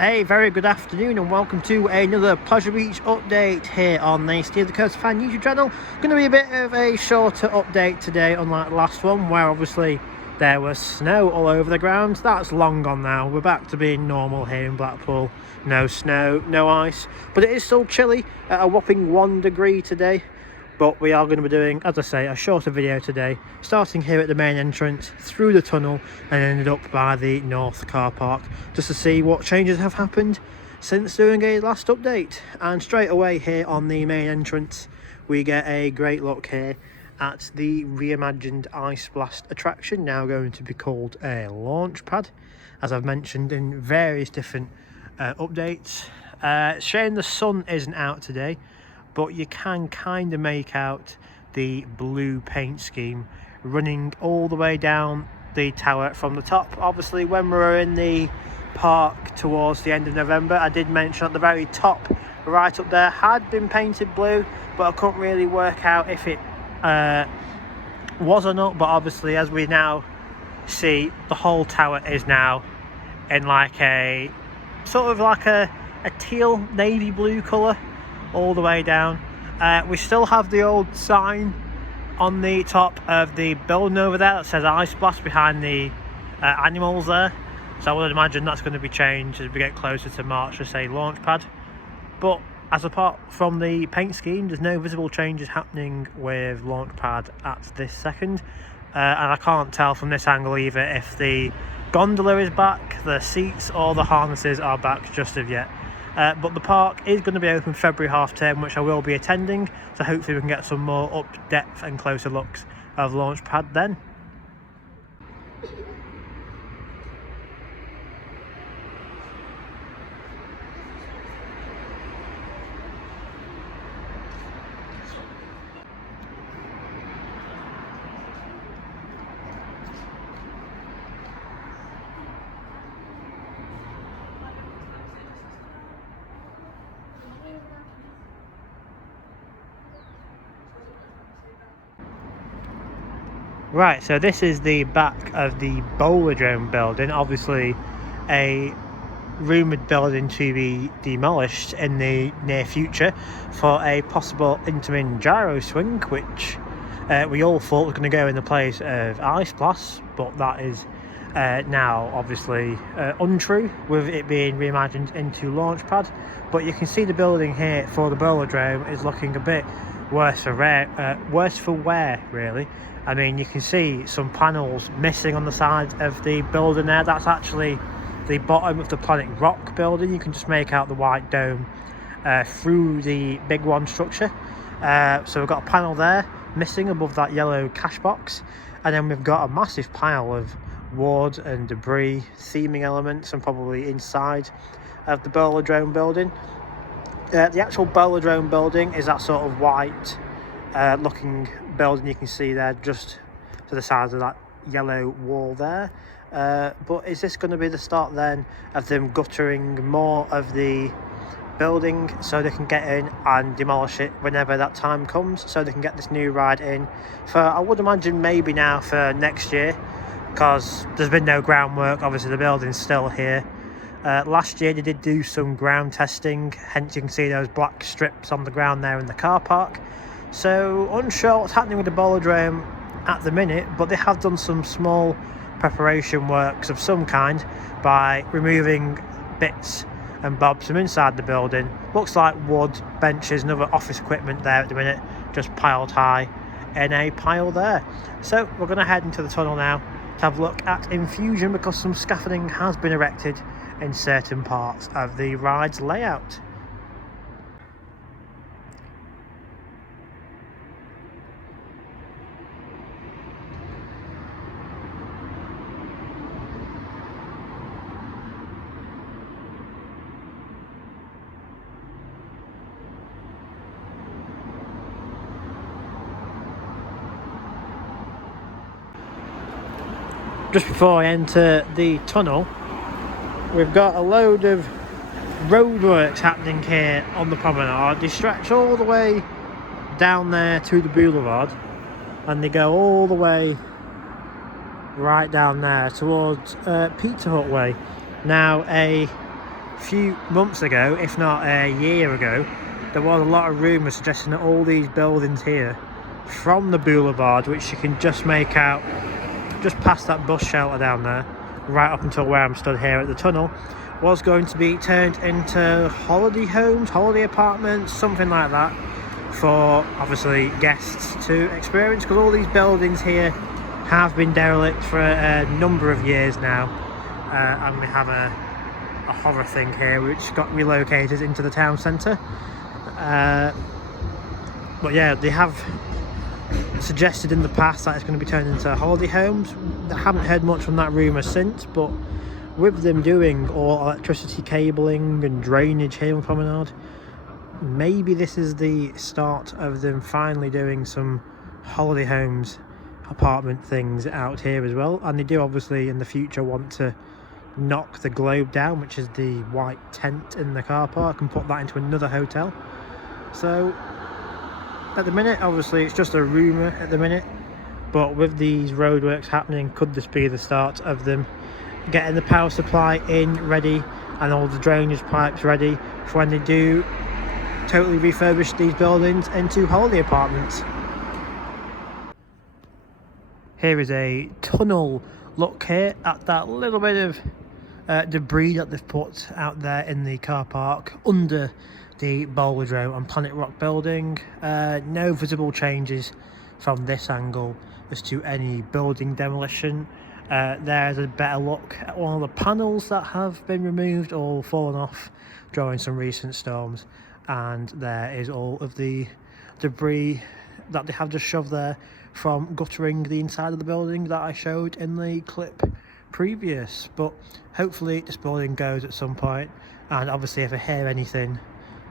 Hey, very good afternoon and welcome to another Pleasure Beach update here on the Steer the Coast Fan YouTube channel. Going to be a bit of a shorter update today, unlike the last one where obviously there was snow all over the ground. That's long gone now. We're back to being normal here in Blackpool. No snow, no ice, but it is still chilly at a whopping 1 degree today. But we are going to be doing, as I say, a shorter video today, starting here at the main entrance, through the tunnel, and ended up by the north car park, just to see what changes have happened since doing a last update. And straight away here on the main entrance, we get a great look here at the reimagined Ice Blast attraction, now going to be called a launch pad, as I've mentioned in various different updates. Shame the sun isn't out today, but you can kind of make out the blue paint scheme running all the way down the tower from the top. Obviously, when we were in the park towards the end of November, I did mention at the very top, right up there, had been painted blue, but I couldn't really work out if it was or not. But obviously, as we now see, the whole tower is now in like a sort of like a teal navy blue colour all the way down. We still have the old sign on the top of the building over there that says Ice Blast behind the animals there, so I would imagine that's going to be changed as we get closer to March to say launch pad. But as apart from the paint scheme, there's no visible changes happening with launch pad at this second, and I can't tell from this angle either if the gondola is back, the seats or the harnesses are back just of yet. But the park is going to be open February half term, which I will be attending, so hopefully we can get some more up depth and closer looks of launch pad then. Right, so this is the back of the Bowl-a-Drome building, obviously a rumoured building to be demolished in the near future for a possible interim gyro swing, which we all thought was going to go in the place of Ice Blast, but that is now obviously untrue, with it being reimagined into launch pad. But you can see the building here for the Bowl-a-Drome is looking a bit worse for wear really. I mean, you can see some panels missing on the side of the building there. That's actually the bottom of the Planet Rock building. You can just make out the white dome through the big one structure. So we've got a panel there missing above that yellow cash box, and then we've got a massive pile of wood and debris, theming elements, and probably inside of the Bowl-a-Drome building. The actual Bowl-a-Drome building is that sort of white looking building you can see there just to the side of that yellow wall there. But is this going to be the start then of them guttering more of the building so they can get in and demolish it whenever that time comes, so they can get this new ride in for, I would imagine, maybe now for next year, because there's been no groundwork. Obviously the building's still here. Last year they did do some ground testing, hence you can see those black strips on the ground there in the car park. So unsure what's happening with the Bowl-a-Drome at the minute, but they have done some small preparation works of some kind by removing bits and bobs from inside the building. Looks like wood, benches and other office equipment there at the minute, just piled high in a pile there. So we're going to head into the tunnel now to have a look at Infusion, because some scaffolding has been erected in certain parts of the ride's layout. Just before I enter the tunnel, we've got a load of roadworks happening here on the promenade. They stretch all the way down there to the boulevard, and they go all the way right down there towards Pizza Hut Way. Now, a few months ago, if not a year ago, there was a lot of rumours suggesting that all these buildings here, from the boulevard, which you can just make out just past that bus shelter down there, right up until where I'm stood here at the tunnel, was going to be turned into holiday homes, holiday apartments, something like that, for obviously guests to experience, because all these buildings here have been derelict for a number of years now, and we have a horror thing here which got relocated into the town centre, but yeah, they have suggested in the past that it's going to be turned into holiday homes. I haven't heard much from that rumour since, but with them doing all electricity cabling and drainage here on Promenade, maybe this is the start of them finally doing some holiday homes apartment things out here as well. And they do obviously in the future want to knock the Globe down, which is the white tent in the car park, and put that into another hotel. So at the minute, obviously it's just a rumour at the minute, but with these roadworks happening, could this be the start of them getting the power supply in ready and all the drainage pipes ready for when they do totally refurbish these buildings into holiday apartments? Here is a tunnel look here at that little bit of debris that they've put out there in the car park under the Bowl-a-Drome and Planet Rock building. No visible changes from this angle as to any building demolition. There's a better look at one of the panels that have been removed or fallen off during some recent storms, and there is all of the debris that they have just shoved there from guttering the inside of the building that I showed in the clip previous. But hopefully this building goes at some point, and obviously if I hear anything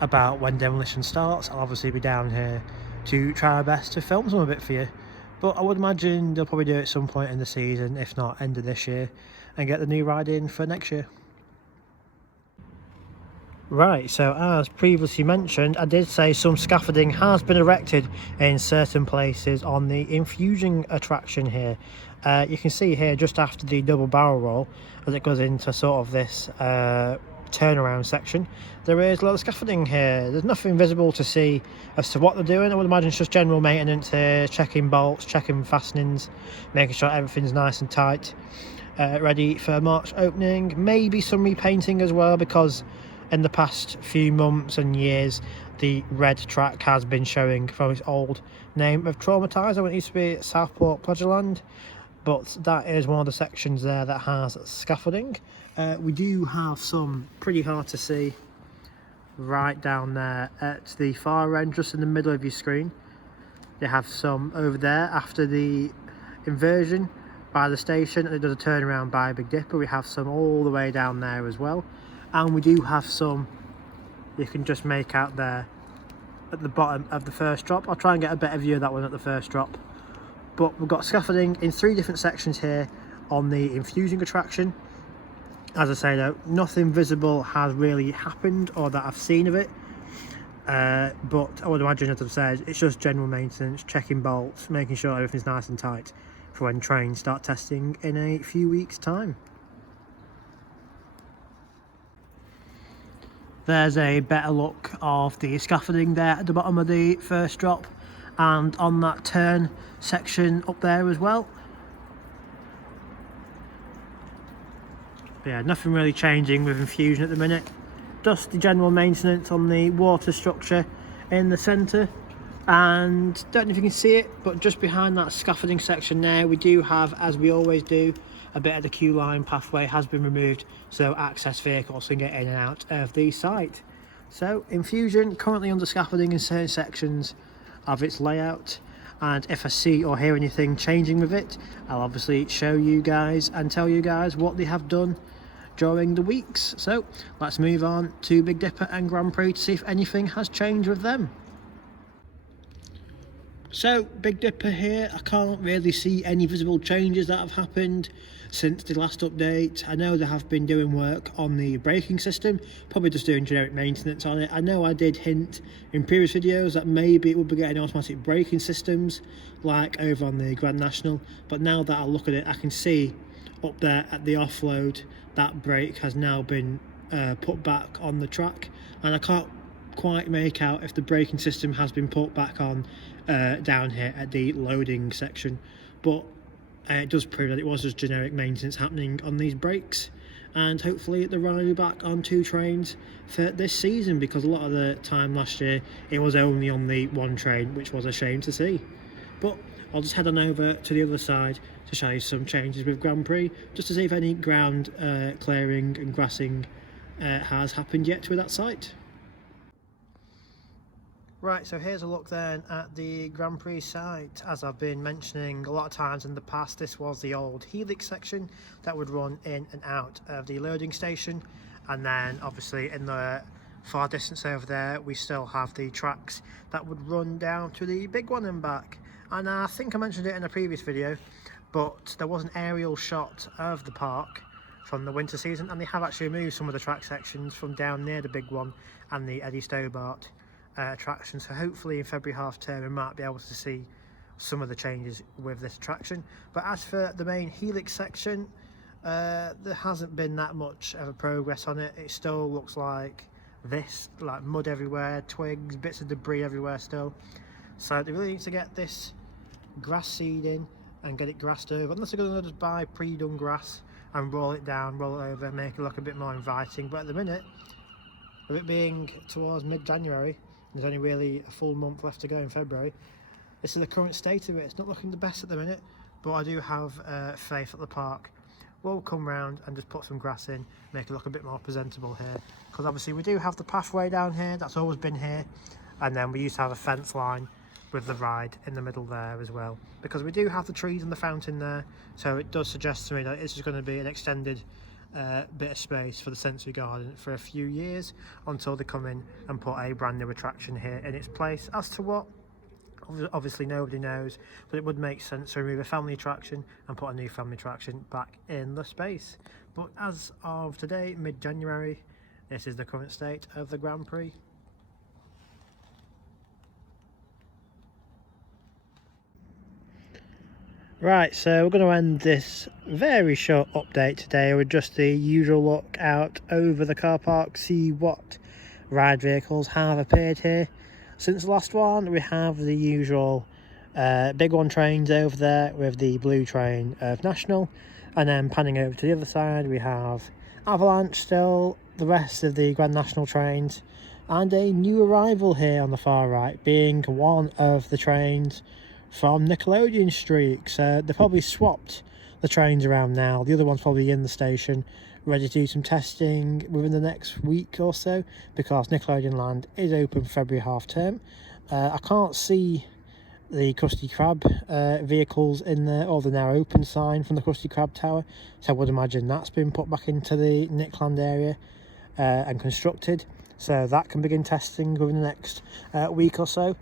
about when demolition starts, I'll obviously be down here to try my best to film some of it for you. But I would imagine they'll probably do it at some point in the season, if not end of this year, and get the new ride in for next year. Right, so as previously mentioned, I did say some scaffolding has been erected in certain places on the Infusion attraction here. You can see here just after the double barrel roll, as it goes into sort of this turnaround section, there is a lot of scaffolding here. There's nothing visible to see as to what they're doing. I would imagine it's just general maintenance here, checking bolts, checking fastenings, making sure everything's nice and tight, ready for March opening. Maybe some repainting as well, because in the past few months and years the red track has been showing from its old name of Traumatized when it used to be Southport Pleasureland. But that is one of the sections there that has scaffolding. We do have some pretty hard to see right down there at the far end, just in the middle of your screen. They have some over there after the inversion by the station, and it does a turnaround by Big Dipper. We have some all the way down there as well, and we do have some you can just make out there at the bottom of the first drop. I'll try and get a better view of that one at the first drop. But we've got scaffolding in 3 different sections here on the Infusion attraction. As I say though, nothing visible has really happened or that I've seen of it. But I would imagine, as I've said, it's just general maintenance, checking bolts, making sure everything's nice and tight for when trains start testing in a few weeks' time. There's a better look of the scaffolding there at the bottom of the first drop, and on that turn section up there as well. But yeah, nothing really changing with Infusion at the minute. Just the general maintenance on the water structure in the centre, and don't know if you can see it, but just behind that scaffolding section there, we do have, as we always do, a bit of the queue line pathway has been removed so access vehicles can get in and out of the site. So Infusion currently under scaffolding in certain sections of its layout, and if I see or hear anything changing with it, I'll obviously show you guys and tell you guys what they have done during the weeks. So let's move on to Big Dipper and Grand Prix to see if anything has changed with them. So Big Dipper here, I can't really see any visible changes that have happened since the last update. I know they have been doing work on the braking system, probably just doing generic maintenance on it. I know I did hint in previous videos that maybe it would be getting automatic braking systems like over on the Grand National, but now that I look at it, I can see up there at the offload that brake has now been put back on the track, and I can't quite make out if the braking system has been put back on down here at the loading section, but it does prove that it was just generic maintenance happening on these brakes, and hopefully the ride will be back on 2 trains for this season, because a lot of the time last year it was only on the 1 train, which was a shame to see. But I'll just head on over to the other side to show you some changes with Grand Prix, just to see if any ground clearing and grassing has happened yet with that site. Right, so here's a look then at the Grand Prix site. As I've been mentioning a lot of times in the past, this was the old helix section that would run in and out of the loading station, and then obviously in the far distance over there we still have the tracks that would run down to the big one and back. And I think I mentioned it in a previous video, but there was an aerial shot of the park from the winter season, and they have actually removed some of the track sections from down near the big one and the Eddie Stobart attraction. So hopefully in February half term we might be able to see some of the changes with this attraction. But as for the main helix section, there hasn't been that much of a progress on it. It still looks like this, like mud everywhere, twigs, bits of debris everywhere still. So they really need to get this grass seed in and get it grassed over, unless they're going to just buy pre-done grass and roll it down, roll it over, make it look a bit more inviting. But at the minute, with it being towards mid-January, there's only really a full month left to go in February, this is the current state of it. It's not looking the best at the minute, but I do have faith that the park will come round and just put some grass in, make it look a bit more presentable here. Because obviously we do have the pathway down here, that's always been here, and then we used to have a fence line with the ride in the middle there as well, because we do have the trees and the fountain there. So it does suggest to me that it's just going to be an extended bit of space for the sensory garden for a few years, until they come in and put a brand new attraction here in its place. As to what, obviously nobody knows, but it would make sense to remove a family attraction and put a new family attraction back in the space. But as of today, mid-January, this is the current state of the Grand Prix. Right, so we're going to end this very short update today with just the usual look out over the car park, see what ride vehicles have appeared here since the last one. We have the usual big one trains over there with the blue train of National, and then panning over to the other side we have Avalanche still, the rest of the Grand National trains, and a new arrival here on the far right being one of the trains from Nickelodeon Streaks. They've probably swapped the trains around now. The other one's probably in the station, ready to do some testing within the next week or so, because Nickelodeon Land is open February half term. I can't see the Krusty Krab vehicles in there, or the now open sign from the Krusty Krab tower, so I would imagine that's been put back into the Nickland area and constructed, so that can begin testing within the next week or so.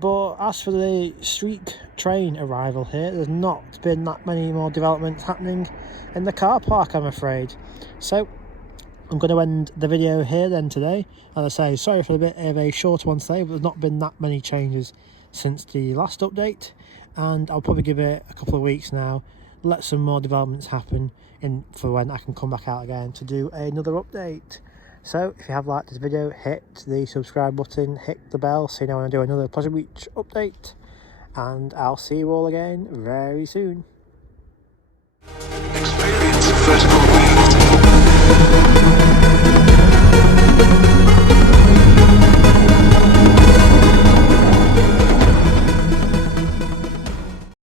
But as for the Streak train arrival here, there's not been that many more developments happening in the car park, I'm afraid. So I'm going to end the video here then today. As I say, sorry for a bit of a shorter one today, but there's not been that many changes since the last update, and I'll probably give it a couple of weeks now, let some more developments happen for when I can come back out again to do another update. So if you have liked this video, hit the subscribe button, hit the bell so you know when I do another Pleasure Beach update, and I'll see you all again very soon.